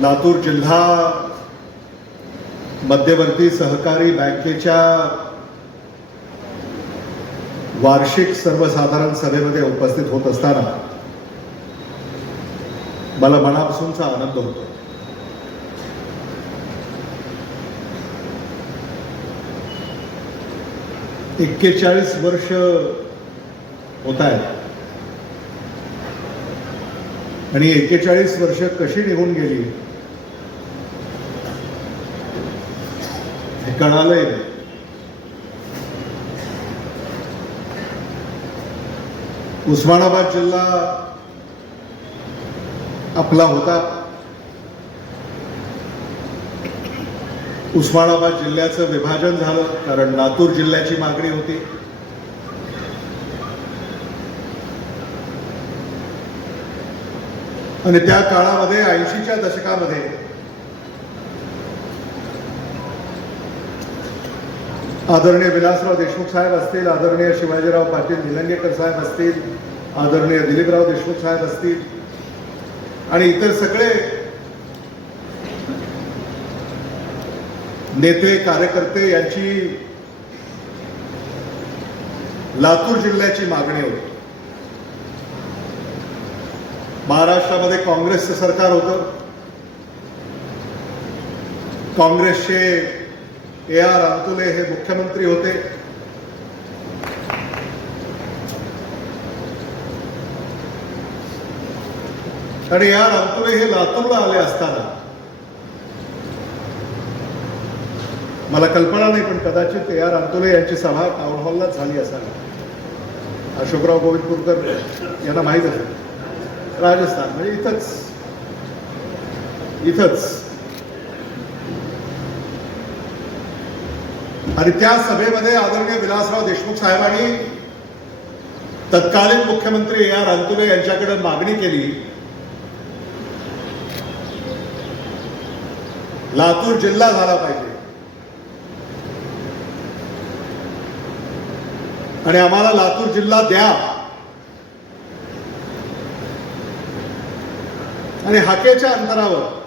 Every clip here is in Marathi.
लातूर जिल्हा मध्यवर्ती सहकारी बँकेच्या वार्षिक सर्वसाधारण सभेमध्ये उपस्थित होत असताना मला मनापासूनचा आनंद होतो. एक्केचाळीस वर्ष होत आहेत. आणि एक्केचाळीस वर्ष कशी निघून गेली? हे कळालंय उस्मानाबाद जिल्हा आपला होता. उस्मानाबाद जिल्ह्याचं विभाजन झालं कारण लातूर जिल्ह्याची मागणी होती. आणि त्या काळामध्ये ऐंशीच्या दशकामध्ये आदरणीय विलासराव देशमुख साहेब असतील आदरणीय शिवाजीराव पाटील निलंगेकर साहेब असतील आदरणीय दिलीपराव देशमुख साहेब असतील आणि इतर सगळे नेते कार्यकर्ते यांची लातूर जिल्ह्याची मागणी होती. महाराष्ट्रामध्ये काँग्रेसचं सरकार होतं. काँग्रेसचे ए आर अंतुले हे मुख्यमंत्री होते. आणि ए आर अंतुले हे लातूरला आले असताना मला कल्पना नाही पण कदाचित ए आर अंतुले यांची सभा टाऊन हॉललाच झाली असावी. अशोकराव गोविंदपूरकर यांना माहीत असेल. राजस्थान म्हणजे इथंच. इथंच. आणि त्या सभेमध्ये आदरणीय विलासराव देशमुख साहेबांनी तत्कालीन मुख्यमंत्री या आर अंतुले यांच्याकडे मागणी केली. लातूर जिल्हा झाला पाहिजे. आणि आम्हाला लातूर जिल्हा द्या. आणि हाकेच्या अंतरावर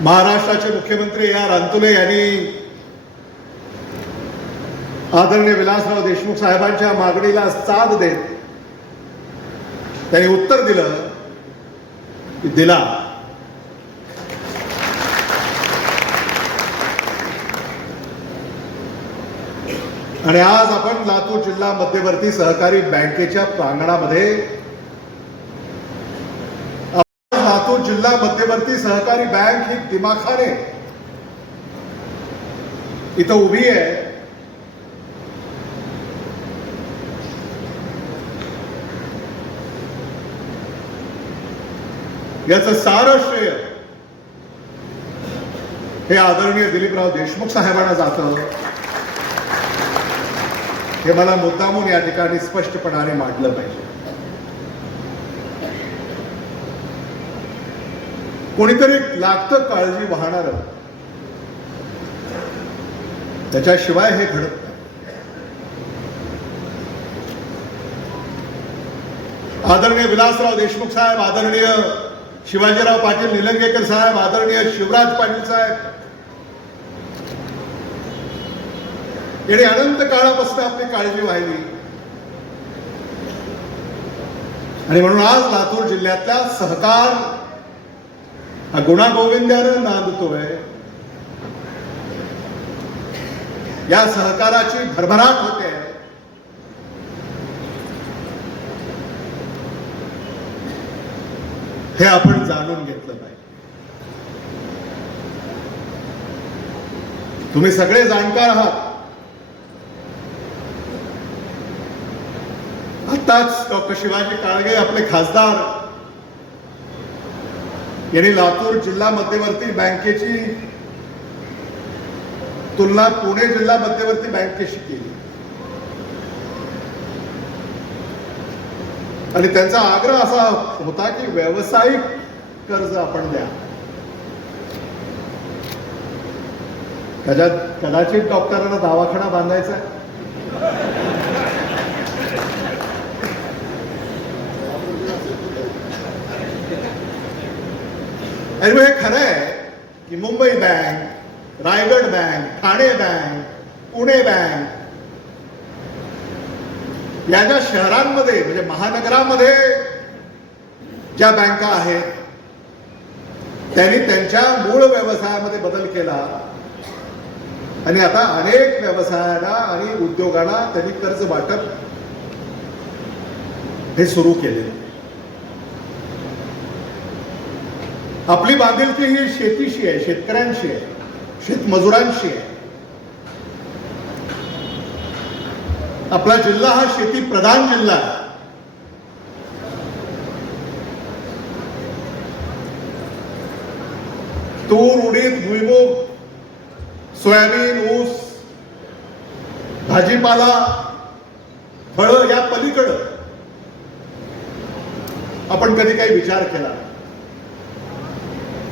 महाराष्ट्राचे मुख्यमंत्री या आर यांनी आदरणीय विलासराव देशमुख साहेबांच्या मागणीला साथ देत त्यांनी उत्तर दिलं की दिला. आणि आज आपण लातूर जिल्हा मध्यवर्ती सहकारी बँकेच्या प्रांगणामध्ये आज लातूर जिल्हा मध्यवर्ती सहकारी बँक ही दिमाखाने इथं उभी आहे. याचं सारं श्रेय हे आदरणीय दिलीपराव देशमुख साहेबांना जातं. हे मला मुद्दामून या ठिकाणी स्पष्टपणाने मांडलं पाहिजे. कोणीतरी लागतं काळजी वाहणार. त्याच्याशिवाय हे घडत आदरणीय विलासराव देशमुख साहेब आदरणीय शिवाजीराव पाटील निलंगेकर साहेब आदरणीय शिवराज पाटील साहेब. यांनी अनंत काळापासून आपली काळजी वाहिली. आणि म्हणून आज लातूर जिल्ह्यातल्या सहकार हा गुणागोविंदानं नांदतोय या सहकाराची भरभराट होते. हे आपण जाणून घेतलं पाहिजे. तुम्ही सगळे जाणकार आहात. आताच डॉक्टर शिवाजी काळगे आपले खासदार यांनी लातूर जिल्हा मध्यवर्ती बँकेची तुलना पुणे जिल्हा मध्यवर्ती बँकेशी केली. आणि त्यांचा आग्रह असा होता की व्यावसायिक कर्ज आपण द्या. कदाचित डॉक्टरांना दवाखाना बांधायचा आहे. अरे मग हे खरं आहे की Mumbai bank Raigad bank Thane bank Pune bank या ज्या शहरांमध्ये म्हणजे महानगरामध्ये ज्या बँका आहेत त्यांनी त्यांच्या मूळ व्यवसायामध्ये बदल केला. आणि आता अनेक व्यवसायाला आणि उद्योगांना त्यांनी कर्ज वाटप हे सुरू केले आपली बांधिलकी ही शेतीशी आहे शेतकऱ्यांशी आहे शेतमजुरांशी आहे. आपला जिल्हा हा शेती प्रधान जिल्हा आहे. तूर उडीद भुईमुग सोयाबीन ऊस भाजीपाला फळं या पलीकडं. आपण कधी काही विचार केला?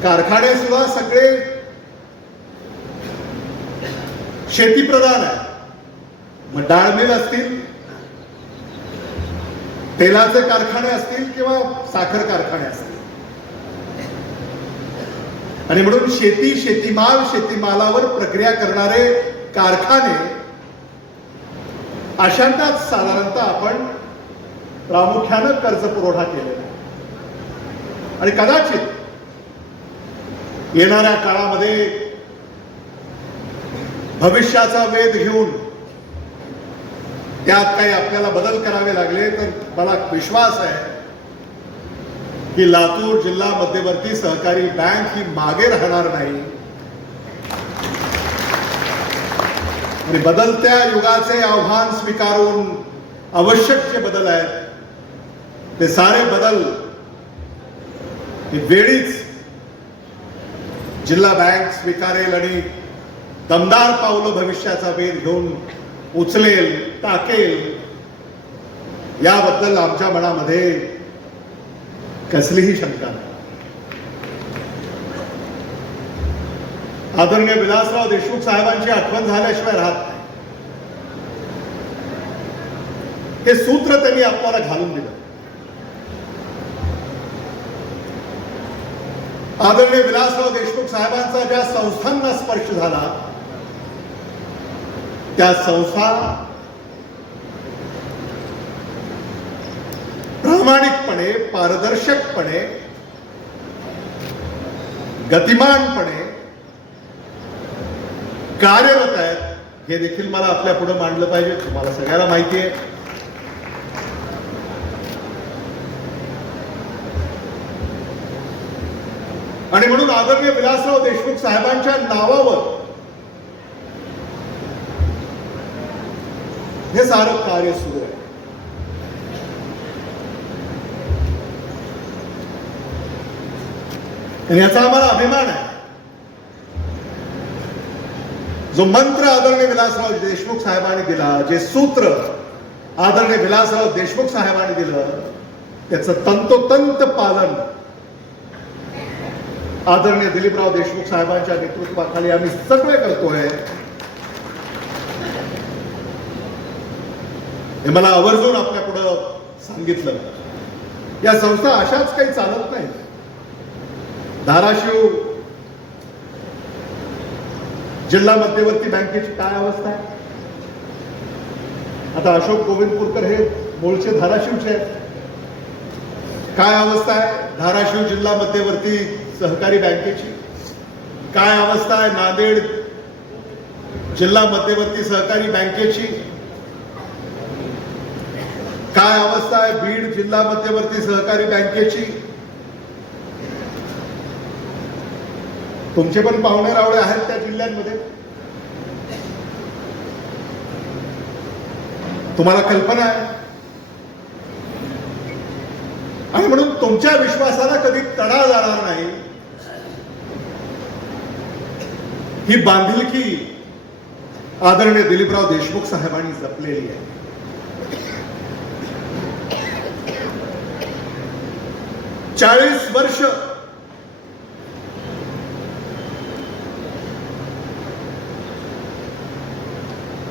कारखाने सुद्धा सगळे शेतीप्रधान आहे मग डाळ मिल असतील तेलाचे कारखाने असतील किंवा साखर कारखाने असतील. आणि म्हणून शेती शेतीमाल शेतीमालावर प्रक्रिया करणारे कारखाने अशांनाच साधारणतः आपण प्रामुख्यानं कर्ज पुरवठा केलेला आणि कदाचित येणाऱ्या काळामध्ये भविष्याचा वेध घेऊन त्यात काही आपल्याला बदल करावे लागले तर मला विश्वास आहे की लातूर जिल्हा मध्यवर्ती सहकारी बँक ही मागे राहणार नाही. आणि बदलत्या युगाचे आव्हान स्वीकारून आवश्यक जे बदल आहेत ते सारे बदल वेळीच जिल्हा बँक स्वीकारेल आणि दमदार पावलं भविष्याचा वेध घेऊन उचलेल टाकेल. याबद्दल आमच्या मनामध्ये कसलीही शंका नाही. आदरणीय विलासराव देशमुख साहेबांची आठवण झाल्याशिवाय राहत नाही. हे सूत्र त्यांनी आपल्याला घालून दिलं. आदरणीय विलासराव देशमुख साहेबांचा ज्या संस्थांना स्पर्श झाला त्या संस्था प्रामाणिकपणे पारदर्शकपणे गतिमानपणे कार्यरत आहेत हे देखील मला आपल्या पुढे मांडलं पाहिजे. तुम्हाला सगळ्याला माहिती आहे. आणि म्हणून आदरणीय विलासराव देशमुख साहेबांच्या नावावर हे सारं कार्य सुरू आहे. आणि याचा आम्हाला अभिमान आहे. जो मंत्र आदरणीय विलासराव देशमुख साहेबांनी दिला जे सूत्र आदरणीय विलासराव देशमुख साहेबांनी दिलं त्याचं तंतोतंत पालन आदरणीय दिलीपराव देशमुख साहेबांच्या नेतृत्वाखाली आम्ही सगळे करतोय. हे मला आवर्जून आपल्या पुढं सांगितलं. या संस्था अशाच काही चालत नाही धाराशिव जिल्हा मध्यवर्ती बँकेची काय अवस्था? आहे आता अशोक गोविंदपूरकर हे मूळचे धाराशिवचे आहेत. काय अवस्था आहे? धाराशिव जिल्हा मध्यवर्ती सहकारी बँकेची. काय अवस्था आहे? नांदेड जिल्हा मध्यवर्ती सहकारी बँकेची. काय अवस्था आहे? बीड जिल्हा मध्यवर्ती सहकारी बँकेची. तुमचे पण पाहुणे रावळे आहेत त्या जिल्ह्यांमध्ये. तुम्हाला कल्पना आहे? आणि म्हणून तुमच्या विश्वासाला कधी तडा जाणार नाही. ही बांधिलकी आदरणीय दिलीपराव देशमुख साहेबांनी जपलेली आहे. चाळीस वर्ष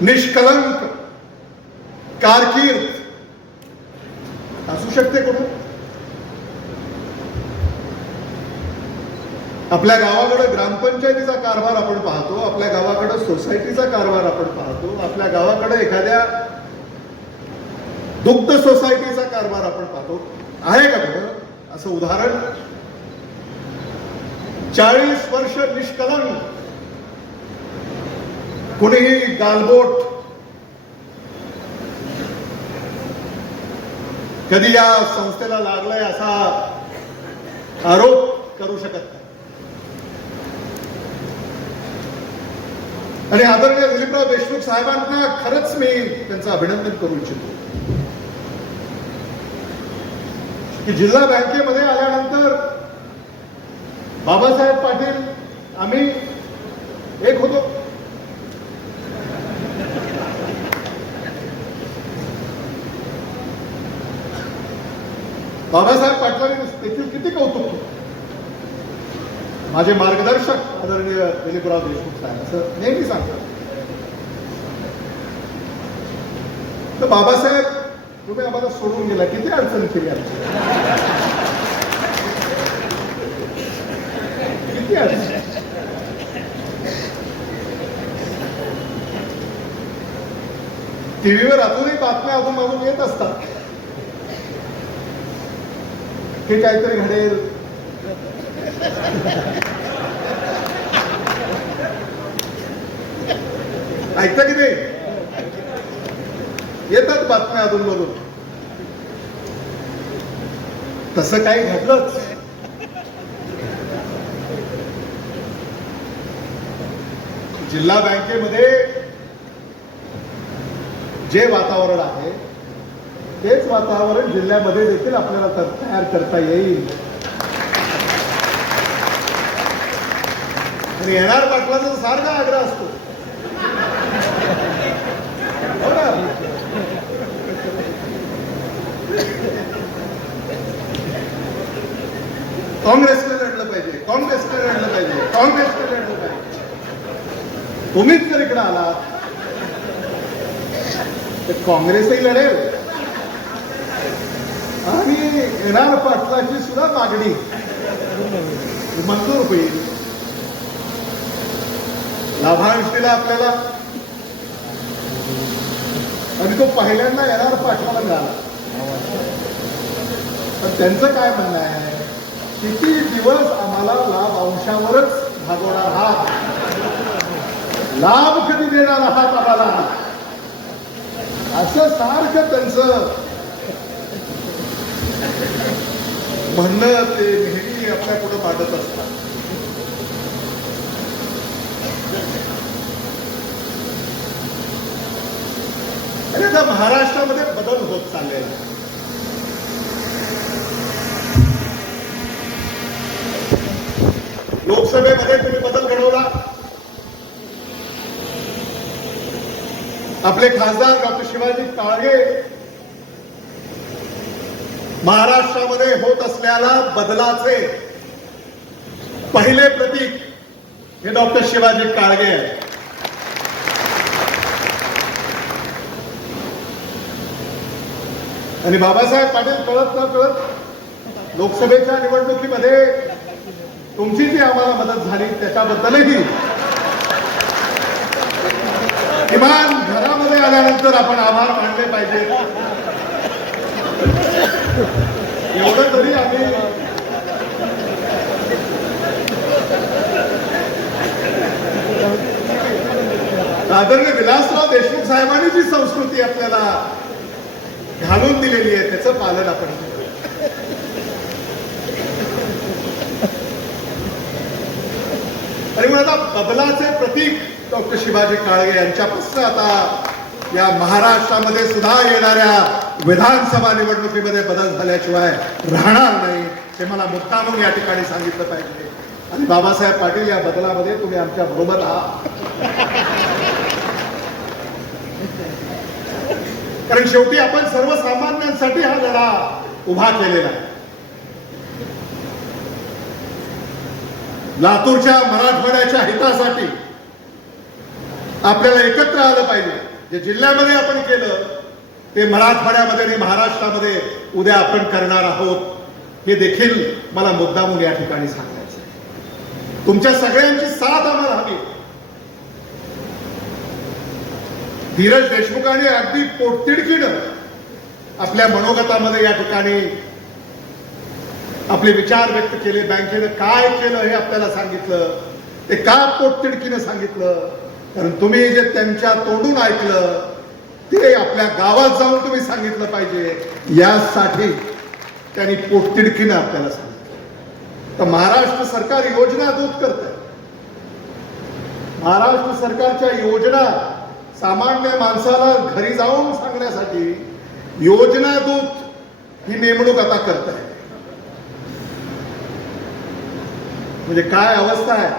निष्कलंक कारकीर्द असू शकते कुठं? आपल्या गावाकडं ग्रामपंचायतीचा कारभार आपण पाहतो आपल्या गावाकडं सोसायटीचा कारभार आपण पाहतो आपल्या गावाकडं एखाद्या दुग्ध सोसायटीचा कारभार आपण पाहतो. आहे का बरं? असं उदाहरण? चाळीस वर्ष निष्कलंक कुणीही गालबोट. कधी या संस्थेला लागलाय असा आरोप करू शकत नाही. आणि आदरणीय दिलीपराव देशमुख साहेबांना खरंच मी त्यांचं अभिनंदन करू इच्छितो. की जिल्हा बँकेमध्ये आल्यानंतर बाबासाहेब पाटील आम्ही एक होतो. बाबासाहेब पाटील देखील किती कौतुक केलं माझे मार्गदर्शक आदरणीय दिलीपराव देशमुख साहेब असं नेहमी सांगतात. तर बाबासाहेब तुम्ही आम्हाला सोडून गेला. किती अडचण केली आमची? किती अडचण? टीव्हीवर अजूनही बातम्या अजून मागून येत असतात. हे काहीतरी घडेल ऐकता की नाही नाही बातम्या तसं काही घडलंच. जिल्हा बँकेमध्ये जे वातावरण आहे तेच वातावरण जिल्ह्यामध्ये देखील आपल्याला तयार करता येईल. आणि येणार पाटलाचा सारखा आग्रह असतो. हो ना? काँग्रेसने लढलं पाहिजे काँग्रेसकडे लढलं पाहिजे काँग्रेसकडे लढलं पाहिजे. तुम्हीच जर इकडे आलात तर काँग्रेसही लढेल. आणि येणार पाटलाची सुद्धा मागणी. मंजूर होईल. लाभांश दिला आपल्याला. आणि तो पहिल्यांदा येणार पाठवायला मिळाला. तर त्यांचं काय म्हणणं आहे? किती दिवस आम्हाला लाभ अंशावरच भागवणार आहात? लाभ कधी देणार आहात आम्हाला? असं सारखं त्यांचं म्हणणं ते नेहमी आपल्या पुढे मांडत असतात. आणि आता महाराष्ट्रामध्ये बदल होत चालले आहेत. तुम्ही बदल घडवला आपले खासदार डॉक्टर शिवाजी काळगे महाराष्ट्रामध्ये होत असलेल्या बदलाचे पहिले प्रतीक हे डॉक्टर शिवाजी काळगे आहे आणि बाबासाहेब पाटील कळत न कळत लोकसभेच्या निवडणुकीमध्ये तुमची जी आम्हाला मदत झाली त्याच्याबद्दलही किमान घरामध्ये आल्यानंतर आपण आभार मानले पाहिजे एवढं तरी आम्ही आदरणीय विलासराव देशमुख साहेबांनी जी संस्कृती आपल्याला घालून दिलेली आहे त्याचं पालन आपण आणि म्हणून आता बदलाचे प्रतीक डॉक्टर शिवाजी काळगे यांच्यापासून आता या महाराष्ट्रामध्ये सुद्धा येणाऱ्या विधानसभा निवडणुकीमध्ये बदल झाल्याशिवाय राहणार नाही ते मला मुद्दामून या ठिकाणी सांगितलं पाहिजे. आणि बाबासाहेब पाटील या बदलामध्ये तुम्ही आमच्या बरोबर आहात. कारण शेवटी आपण सर्वसामान्यांसाठी हा लढा उभा केलेला आहे. लातूरच्या मराठवाड्याच्या हितासाठी आपल्याला एकत्र आलं पाहिजे. जे जिल्ह्यामध्ये आपण केलं ते मराठवाड्यामध्ये आणि महाराष्ट्रामध्ये उद्या आपण करणार आहोत हे देखील मला मुद्दामून या ठिकाणी सांगायचं तुमच्या सगळ्यांची साथ आम्हाला हवी. धीरज देशमुखांनी अगदी पोटतिडकीनं आपल्या मनोगतामध्ये या ठिकाणी आपले विचार व्यक्त केले बँकेनं काय केलं हे आपल्याला सांगितलं ते का पोटतिडकीनं सांगितलं? कारण तुम्ही जे त्यांच्या तोंडून ऐकलं ते आपल्या गावात जाऊन तुम्ही सांगितलं पाहिजे. यासाठी त्यांनी पोटतिडकीनं आपल्याला सांगितलं. तर महाराष्ट्र सरकार योजना दूत करत आहे. महाराष्ट्र सरकारच्या योजना सामान्य माणसाला घरी जाऊन सांगण्यासाठी योजना दूत ही नेमणूक आता करत आहे. म्हणजे काय अवस्था आहे?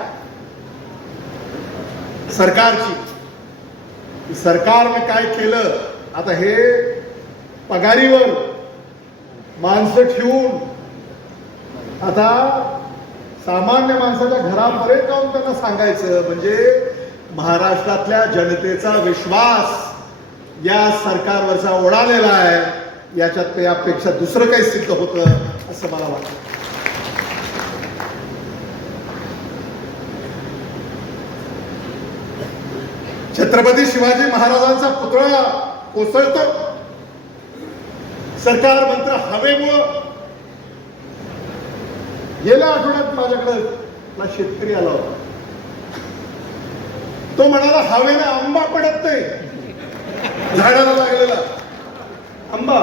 सरकारची. सरकारने काय केलं? आता हे पगारीवर माणसं ठेवून आता सामान्य माणसाच्या घरापर्यंत जाऊन त्यांना सांगायचं म्हणजे महाराष्ट्रातल्या जनतेचा विश्वास या सरकारवरचा ओढालेला आहे. याच्यात यापेक्षा दुसरं काही सिद्ध होतं असं मला वाटतं. छत्रपती शिवाजी महाराजांचा पुतळा कोसळतो. सरकार मंत्र हवेमुळं गेल्या आठवड्यात माझ्याकडे शेतकरी आला होता. तो म्हणाला हवेने आंबा पडत नाही. झाडाला लागलेला. आंबा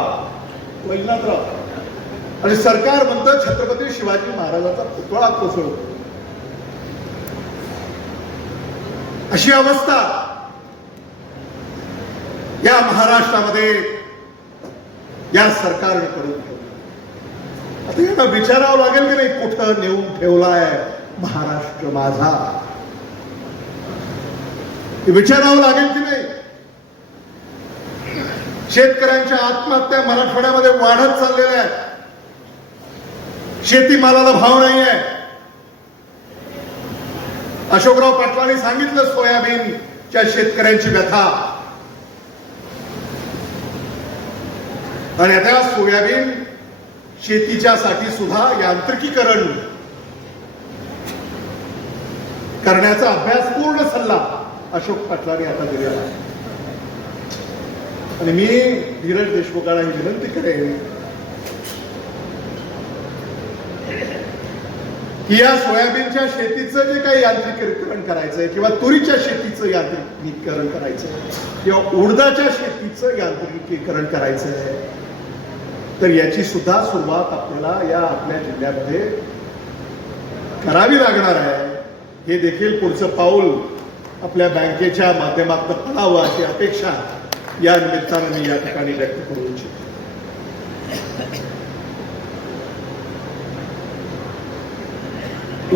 वैजनाथराव आणि सरकार म्हणतं छत्रपती शिवाजी महाराजाचा पुतळा कोसळतो. अशी अवस्था. या महाराष्ट्रामध्ये या सरकारने करून ठेवलं. आता यांना विचारावं लागेल की नाही कुठं नेऊन ठेवलाय महाराष्ट्र माझा? विचारावं लागेल की नाही? शेतकऱ्यांच्या आत्महत्या मराठवाड्यामध्ये वाढत चाललेल्या आहेत. शेतीमालाला भाव नाही आहे अशोकराव पाटलांनी सांगितलं सोयाबीनच्या शेतकऱ्यांची व्यथा. आणि आता सोयाबीन शेतीच्या साठी सुद्धा यांत्रिकीकरण करण्याचा अभ्यास पूर्ण सल्ला अशोक पाटलाने आता दिलेला आहे. आणि मी धीरज देशमुखाला ही विनंती करेन की या सोयाबीनच्या शेतीचं जे काही यांत्रिकीकरण करायचंय किंवा तुरीच्या शेतीचं यांत्रिकीकरण करायचंय किंवा उडदाच्या शेतीचं यांत्रिकीकरण करायचंय तर याची सुद्धा सुरुवात आपल्याला या आपल्या जिल्ह्यामध्ये करावी लागणार आहे. हे देखील पुढचं पाऊल आपल्या बँकेच्या माध्यमातून पडावं अशी अपेक्षा या निमित्तानं मी या ठिकाणी व्यक्त करू इच्छितो.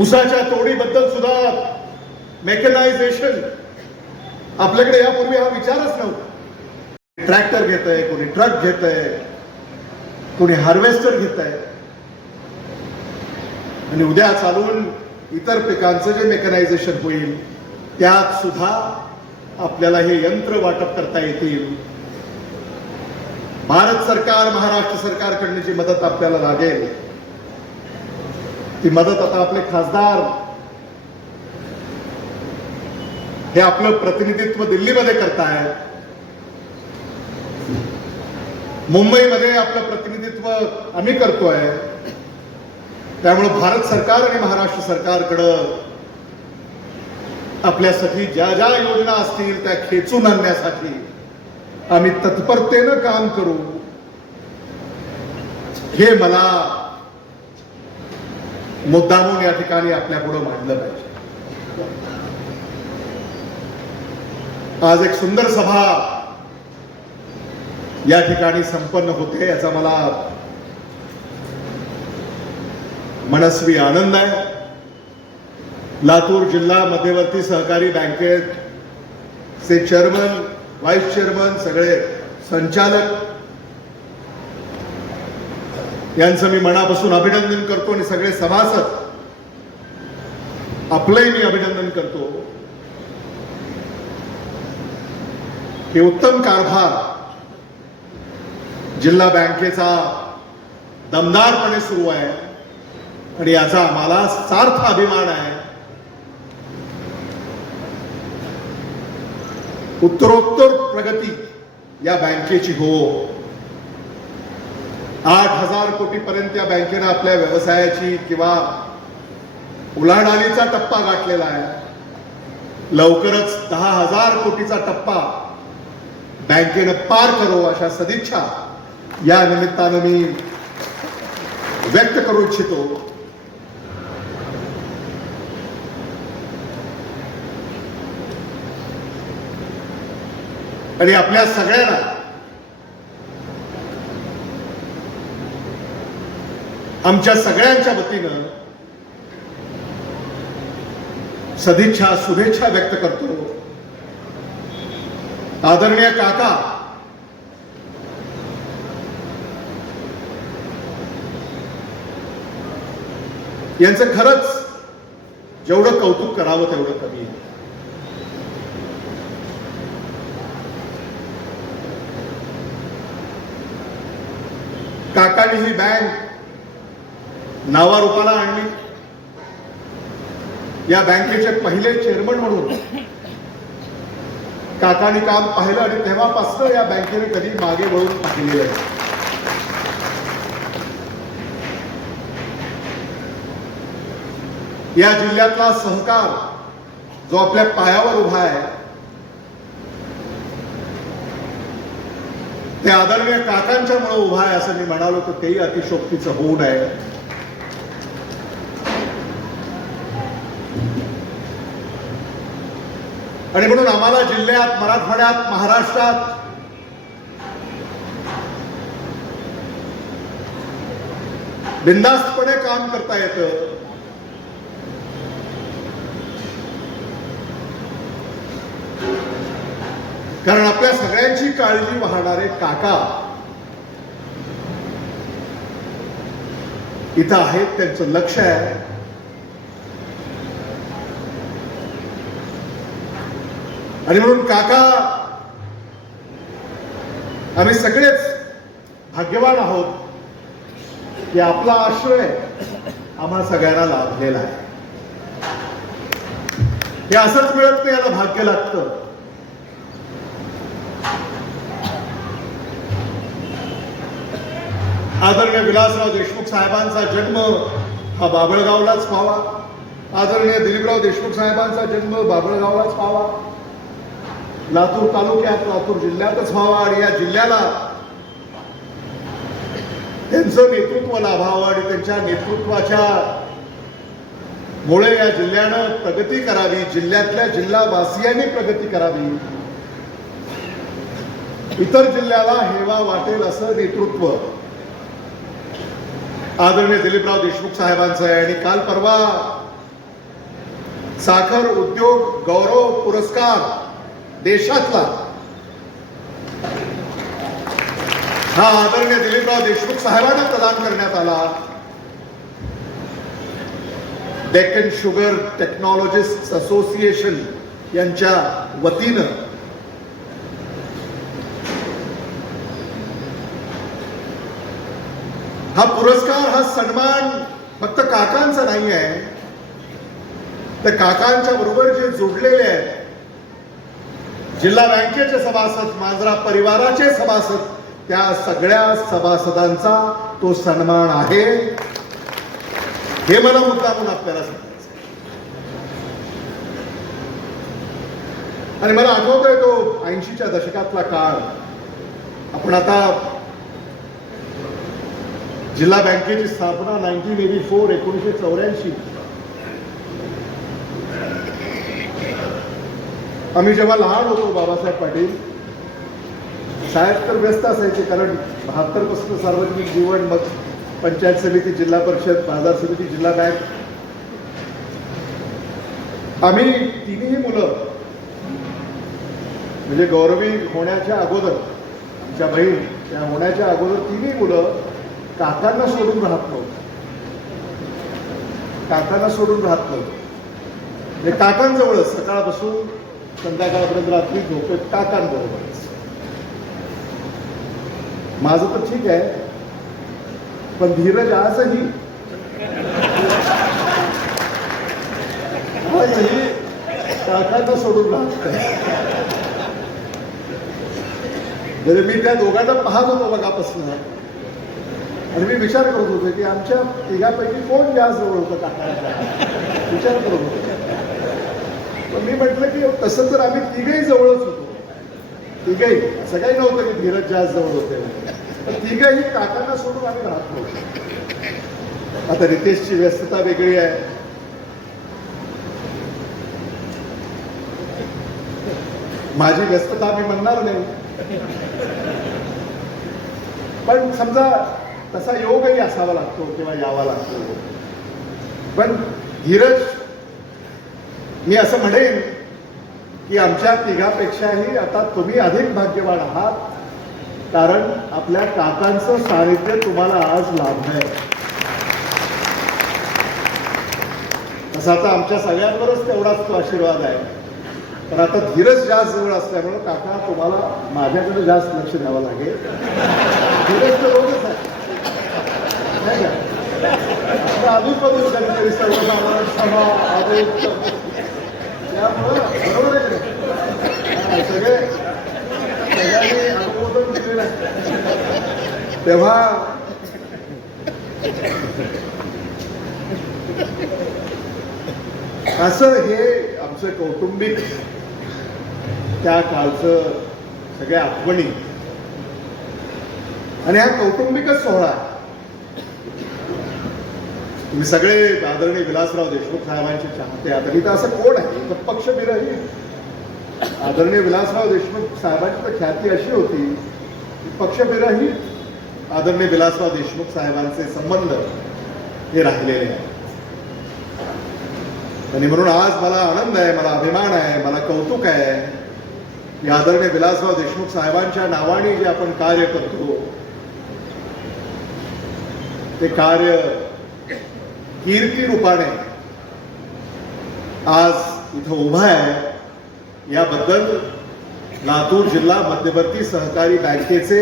उसाच्या तोडीबद्दल सुद्धा मेकनायझेशन आपल्याकडे यापूर्वी हा विचारच नव्हता. ट्रॅक्टर घेत आहे कोणी ट्रक घेत आहे कोणी हार्वेस्टर घेत आहे आणि उद्या चालून इतर पिकांचं जे मेकनायझेशन होईल त्यात सुद्धा आपल्याला हे यंत्र वाटप करता येतील. भारत सरकार महाराष्ट्र सरकारकडनं जी मदत आपल्याला लागेल ती मदत आता आपले खासदार हे आपलं प्रतिनिधित्व दिल्लीमध्ये करतायत. मुंबईमध्ये आपलं प्रतिनिधित्व आम्ही करतोय. त्यामुळं भारत सरकार आणि महाराष्ट्र सरकारकडं आपल्यासाठी ज्या ज्या योजना असतील त्या खेचून आणण्यासाठी आम्ही तत्परतेनं काम करू. हे मला मुद्दामून या ठिकाणी आपल्या पुढे मांडलं पाहिजे. आज एक सुंदर सभा या ठिकाणी संपन्न होते याचा मला मनस्वी आनंद आहे. लातूर जिल्हा मध्यवर्ती सहकारी बँकेत चे चेअरमन व्हाईस चेअरमन सगळे संचालक यांचं मी मनापासून अभिनंदन करतो आणि सगळे सभासद आपलंही मी अभिनंदन करतो. हे उत्तम कारभार जिल्हा बँकेचा दमदारपणे सुरू आहे. आणि याचा आम्हाला सार्थ अभिमान आहे. उत्तरोत्तर प्रगती या बँकेची हो. आठ हजार कोटीपर्यंत या बँकेनं आपल्या व्यवसायाची किंवा उलाढालीचा टप्पा गाठलेला आहे. लवकरच दहा हजार कोटीचा टप्पा बँकेनं पार करो अशा सदिच्छा या निमित्तानं मी व्यक्त करू इच्छितो आणि आपल्या सगळ्यांना आमच्या सगळ्यांच्या वतीनं सदिच्छा शुभेच्छा व्यक्त करतो. आदरणीय काका यांचं खरंच जेवढं कौतुक करावं तेवढं कमी आहे. काकांनी ही बँक नावारूपाला आणली. या बँकेचे पहिले चेअरमन म्हणून काकाने काम पाहिलं आणि तेव्हापासून या बँकेने कधी मागे वळून पाहिलेलं आहे या जिल्ह्यातला सहकार जो आपल्या पायावर उभा आहे ते आदरणीय काकांच्यामुळे उभा आहे असं मी म्हणालो तर तेही अतिशोक्तीचं होऊ नये. आणि म्हणून आम्हाला जिल्ह्यात मराठवाड्यात महाराष्ट्रात बिंदास्तपणे काम करता येतं. कारण आपल्या सगळ्यांची काळजी वाहणारे काका इथं आहेत त्यांचं लक्ष आहे. आणि म्हणून काका आम्ही सगळेच भाग्यवान आहोत की आपला आश्रय आम्हा सगळ्यांना लाभलेला आहे. हे असंच मिळत नाही याला भाग्य लागतं. आदरणीय विलासराव देशमुख साहेबांचा जन्म हा बाबळगावलाच व्हावा. आदरणीय दिलीपराव देशमुख साहेबांचा जन्म बाबळगावलाच व्हावा. लातूर तालुक्यात लातूर जिल्ह्यातच व्हावा आणि या जिल्ह्याला त्यांचं नेतृत्व लाभावं आणि त्यांच्या नेतृत्वाच्या मुळे या जिल्ह्यानं प्रगती करावी जिल्ह्यातल्या जिल्हावासियांनी प्रगती करावी. इतर जिल्ह्याला हेवा वाटेल असं नेतृत्व. आदरणीय दिलीपराव देशमुख साहेबांचं आहे आणि काल परवा साखर उद्योग गौरव पुरस्कार देशातला. हा आदरणीय दिलीपराव देशमुख साहेबांना प्रदान करण्यात आला. डेक्कन शुगर टेक्नॉलॉजिस्ट असोसिएशन यांच्या वतीनं हा पुरस्कार हा सन्मान फक्त काकांचा नाही आहे. तर काकांच्या बरोबर जे जोडलेले आहेत जिल्हा बँकेचे सभासद मांजरा परिवाराचे सभासद त्या सगळ्या सभासदांचा तो सन्मान आहे. हे मला मुद्दामून आपल्याला सांगायचं आणि मला आठवतोय तो ऐंशीच्या दशकातला काळ. आपण आता जिल्हा बँकेची स्थापना नाईन्टीन एटी फोर एकोणीसशे चौऱ्याऐंशी. आम्ही जेव्हा लहान होतो बाबासाहेब पाटील साहेब तर व्यस्त असायचे कारण बहात्तरपासून सार्वजनिक जीवन मग पंचायत समिती जिल्हा परिषद बाजार समिती जिल्हा बँक. आम्ही तिन्ही मुलं म्हणजे गौरवी होण्याच्या अगोदर आमच्या बहीण त्या होण्याच्या अगोदर तिन्ही मुलं काकांना सोडून राहत नव्हता. काकांना सोडून राहत नव्हतं. म्हणजे काकांजवळच सकाळपासून संध्याकाळपर्यंत रात्री झोपेत काकांबरोबरच माझं तर ठीक आहे पण धीरज आजही आजही म्हणजे काकांना सोडून राहत म्हणजे मी त्या दोघांना पाहत होतो बघापासून. आणि मी विचार करत होतो की आमच्या तिघापैकी कोण जास्त जवळ होतं काकांच्या? विचार करत होतो. पण मी म्हटलं की तसं तर आम्ही तिघही जवळच होतो. तिघही. असं काही नव्हतं की धीरज जास्त जवळ होते. पण तिघही काकांना सोडून आम्ही राहत नव्हतो. आता रितेशची व्यस्तता वेगळी आहे. माझी व्यस्तता मी म्हणणार नाही. पण समजा तसा योगही असावा लागतो किंवा यावा लागतो. पण धीरज मी असं म्हणेन की आमच्या तिघापेक्षाही आता तुम्ही अधिक भाग्यवान आहात कारण आपल्या काकांचं सानिध्य तुम्हाला आज लाभलंय. तसा आता आमच्या सगळ्यांवरच तेवढाच तो आशीर्वाद आहे. पण आता धीरज जास्त जवळ असल्यामुळे काका तुम्हाला माझ्याकडे जास्त लक्ष द्यावं लागेल. धीरज तर रोजच नाही का? आता अजूनपासून कधीतरी सर्वसाधारण सभा त्यामुळं बरोबर आहे सगळे सगळ्यांनी अनुमोदन दिलेलं आहे तेव्हा असं हे आमचं कौटुंबिक त्या काळचं सगळ्या आठवणी आणि हा कौटुंबिकच सोहळा आहे. तुम्ही सगळे आदरणीय विलासराव देशमुख साहेबांचे चाहते आहात. इथं असं कोण आहे? पक्ष विरोही आदरणीय विलासराव देशमुख साहेबांची तर ख्याती अशी होती की पक्षविरही आदरणीय विलासराव देशमुख साहेबांचे संबंध हे राहिलेले आहेत. आणि म्हणून आज मला आनंद आहे मला अभिमान आहे मला कौतुक आहे की आदरणीय विलासराव देशमुख साहेबांच्या नावाने जे आपण कार्य करतो ते कार्य कीर्ती रूपाने आज इथं उभा आहे. याबद्दल लातूर जिल्हा मध्यवर्ती सहकारी बँकेचे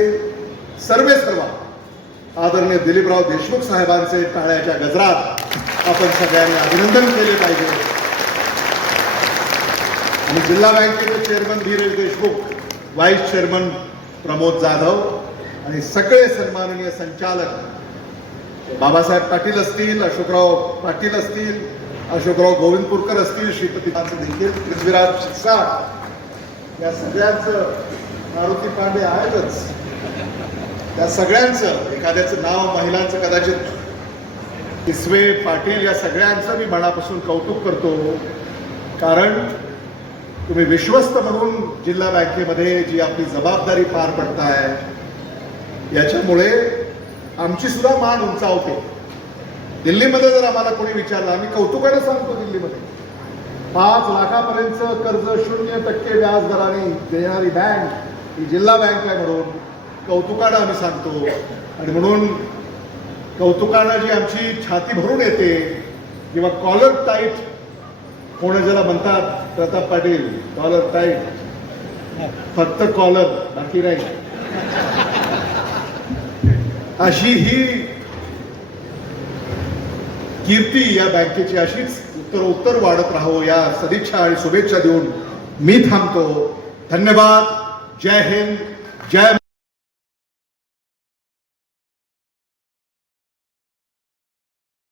सर्वे सर्व आदरणीय दिलीपराव देशमुख साहेबांचे टाळ्याच्या गजरात आपण सगळ्यांनी अभिनंदन केले पाहिजे. आणि जिल्हा बँकेचे chairman Dheeraj Deshmukh vice chairman Pramod Jadhav आणि सगळे सन्माननीय संचालक बाबासाहेब पाटील असतील अशोकराव पाटील असतील अशोकराव गोविंदपूरकर असतील श्रीपतीकांत देखील पृथ्वीराज शिरसाट या सगळ्यांचं मारुती पांडे आहेतच. त्या सगळ्यांचं एखाद्याचं नाव महिलांचं कदाचित. किसवे पाटील या सगळ्यांचं मी मनापासून कौतुक करतो. कारण तुम्ही विश्वस्त म्हणून जिल्हा बँकेमध्ये जी आपली जबाबदारी पार पडताय याच्यामुळे आमची सुद्धा मान उंचावते. दिल्लीमध्ये जर आम्हाला कोणी विचारलं आम्ही कौतुकाने सांगतो दिल्लीमध्ये. पाच लाखापर्यंतचं कर्ज शून्य टक्के व्याज दराने देणारी बँक ही जिल्हा बँक आहे म्हणून कौतुकानं आम्ही सांगतो. आणि म्हणून कौतुकानं जी आमची छाती भरून येते किंवा कॉलर टाईट होणं ज्याला म्हणतात प्रताप पाटील कॉलर टाईट. फक्त कॉलर बाकी नाही. अशी ही कीर्ती या बँकेची अशीच उत्तर उत्तर वाढत राहो या सदिच्छा आणि शुभेच्छा देऊन मी थांबतो. धन्यवाद. जय हिंद. जय